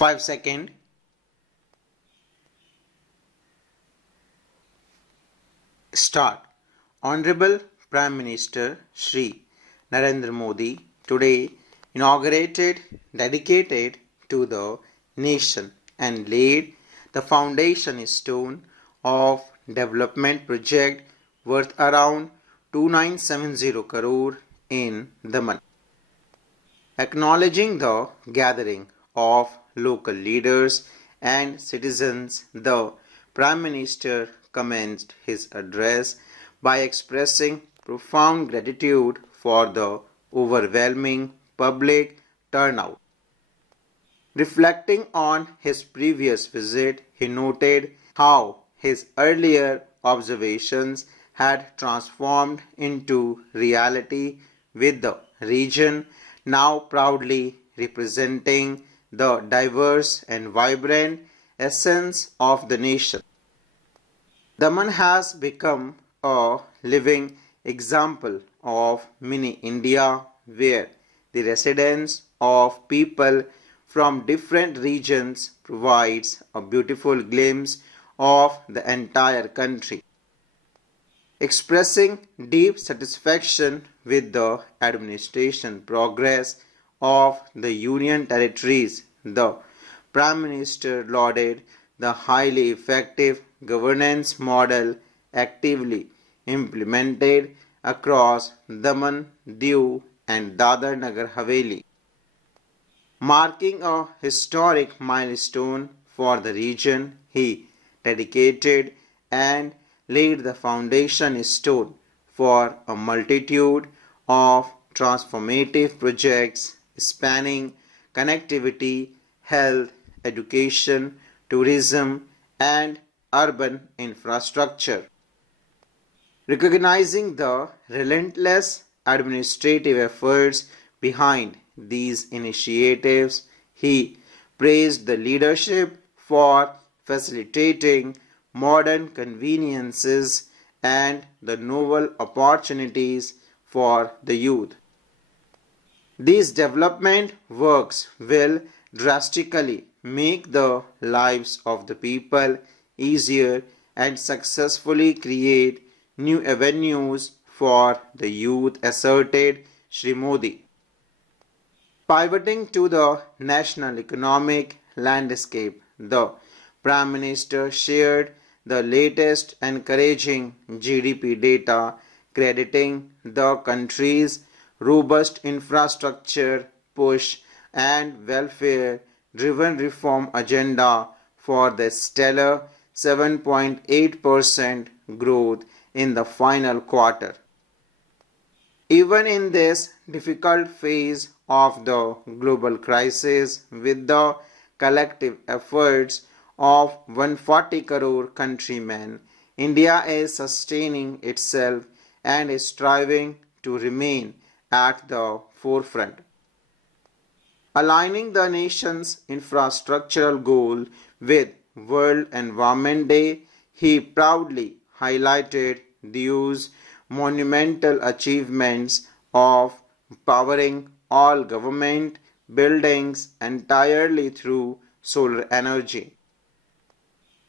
5 seconds. Start. Honorable Prime Minister Shri Narendra Modi today inaugurated, dedicated to the nation and laid the foundation stone of development project worth around 2970 crore in Daman. Acknowledging the gathering of local leaders and citizens, the Prime Minister commenced his address by expressing profound gratitude for the overwhelming public turnout. Reflecting on his previous visit, he noted how his earlier observations had transformed into reality, with the region now proudly representing the diverse and vibrant essence of the nation. Daman has become a living example of mini India, where the residence of people from different regions provides a beautiful glimpse of the entire country. Expressing deep satisfaction with the administration progress of the Union territories, the Prime Minister lauded the highly effective governance model actively implemented across Daman, Diu and Dadar Nagar Haveli, marking a historic milestone for the region. He dedicated and laid the foundation stone for a multitude of transformative projects spanning connectivity, health, education, tourism, and urban infrastructure. Recognizing the relentless administrative efforts behind these initiatives, he praised the leadership for facilitating modern conveniences and the novel opportunities for the youth. These development works will drastically make the lives of the people easier and successfully create new avenues for the youth, asserted Shri Modi. Pivoting to the national economic landscape, the Prime Minister shared the latest encouraging GDP data, crediting the country's robust infrastructure push and welfare-driven reform agenda for the stellar 7.8% growth in the final quarter. Even in this difficult phase of the global crisis, with the collective efforts of 140 crore countrymen, India is sustaining itself and is striving to remain at the forefront. Aligning the nation's infrastructural goal with World Environment Day, he proudly highlighted these monumental achievements of powering all government buildings entirely through solar energy.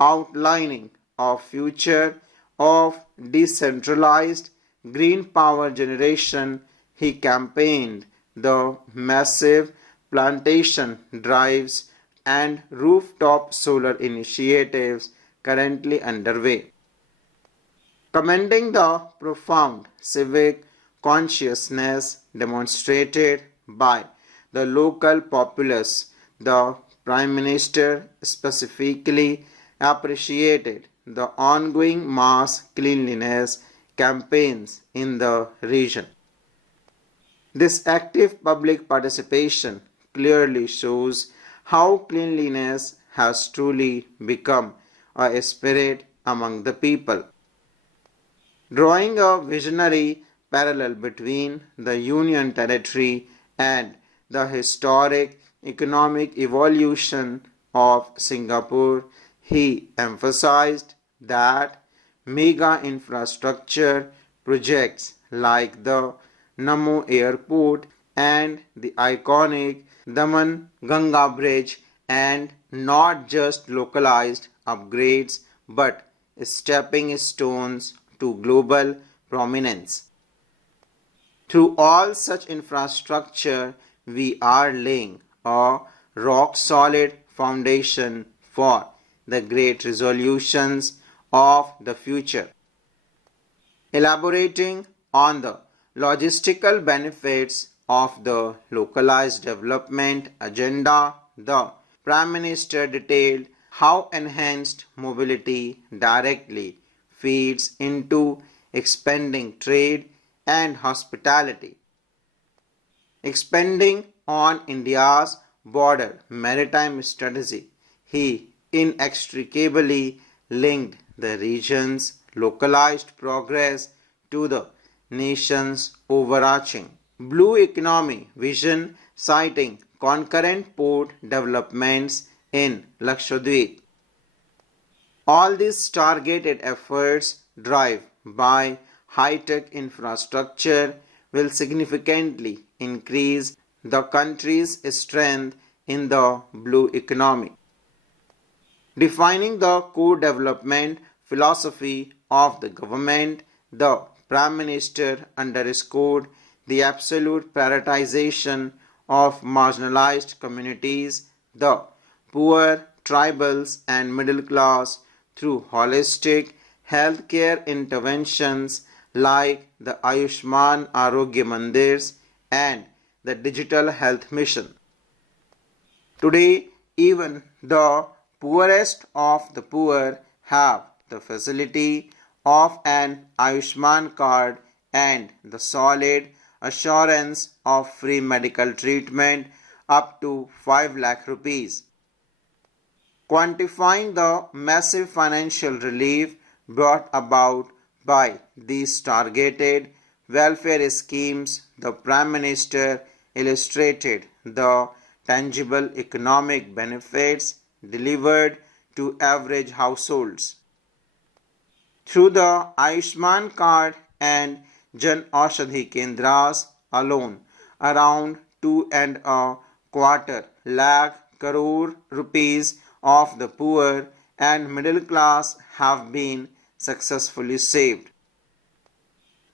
Outlining a future of decentralized green power generation, he campaigned the massive plantation drives and rooftop solar initiatives currently underway. Commending the profound civic consciousness demonstrated by the local populace, the Prime Minister specifically appreciated the ongoing mass cleanliness campaigns in the region. This active public participation clearly shows how cleanliness has truly become a spirit among the people. Drawing a visionary parallel between the Union Territory and the historic economic evolution of Singapore, he emphasized that mega infrastructure projects like the Namo Airport and the iconic Daman Ganga Bridge and not just localized upgrades but stepping stones to global prominence. Through all such infrastructure, we are laying a rock solid foundation for the great resolutions of the future. Elaborating on the logistical benefits of the localized development agenda, the Prime Minister detailed how enhanced mobility directly feeds into expanding trade and hospitality. Expanding on India's border maritime strategy, he inextricably linked the region's localized progress to the nation's overarching blue economy vision, citing concurrent port developments in Lakshadweep. All these targeted efforts driven by high-tech infrastructure will significantly increase the country's strength in the blue economy. Defining the core development philosophy of the government, the Prime Minister underscored the absolute prioritization of marginalized communities, the poor, tribals, and middle class through holistic healthcare interventions like the Ayushman Arogya Mandirs and the Digital Health Mission. Today, even the poorest of the poor have the facility of an Ayushman card and the solid assurance of free medical treatment up to 5 lakh rupees. Quantifying the massive financial relief brought about by these targeted welfare schemes, the Prime Minister illustrated the tangible economic benefits delivered to average households. Through the Ayushman card and Jan Aushadhi Kendras alone, around 2.25 lakh crore rupees of the poor and middle class have been successfully saved.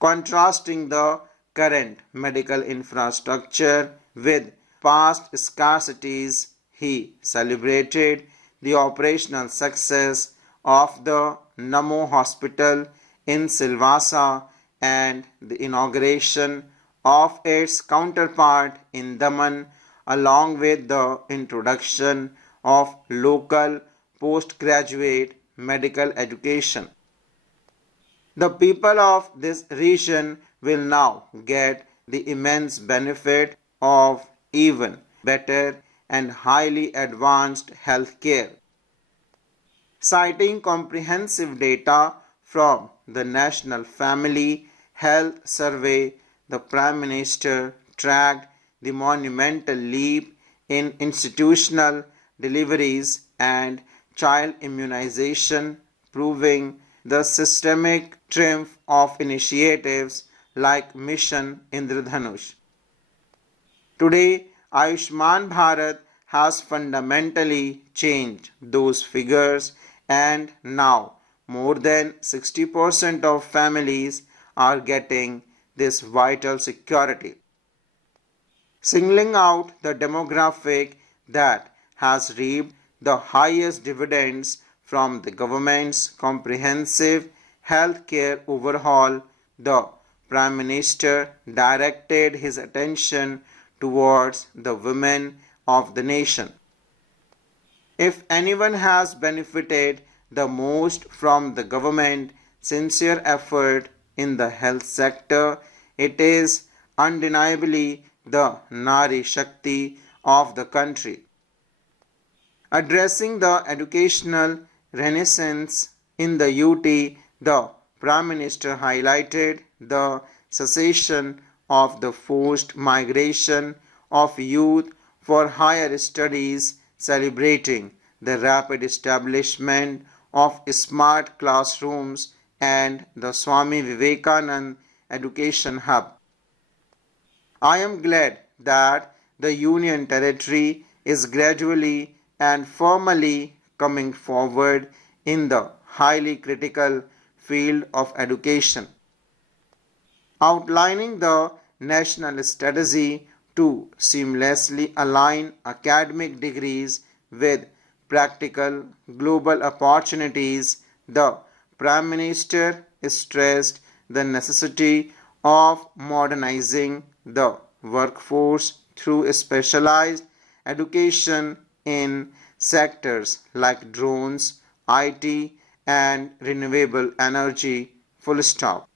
Contrasting the current medical infrastructure with past scarcities, he celebrated the operational success of the Namo Hospital in Silvassa and the inauguration of its counterpart in Daman, along with the introduction of local postgraduate medical education. The people of this region will now get the immense benefit of even better and highly advanced health care. Citing comprehensive data from the National Family Health Survey, the Prime Minister tracked the monumental leap in institutional deliveries and child immunization, proving the systemic triumph of initiatives like Mission Indradhanush. Today, Ayushman Bharat has fundamentally changed those figures, and now more than 60% of families are getting this vital security. Singling out the demographic that has reaped the highest dividends from the government's comprehensive health care overhaul, the Prime Minister directed his attention towards the women of the nation. If anyone has benefited the most from the government's sincere effort in the health sector, it is undeniably the Nari Shakti of the country. Addressing the educational renaissance in the UT, the Prime Minister highlighted the cessation of the forced migration of youth for higher studies, celebrating the rapid establishment of smart classrooms and the Swami Vivekananda Education Hub. I am glad that the Union Territory is gradually and formally coming forward in the highly critical field of education, outlining the national strategy to seamlessly align academic degrees with practical global opportunities. The Prime Minister stressed the necessity of modernizing the workforce through specialized education in sectors like drones, IT, and renewable energy. Full stop.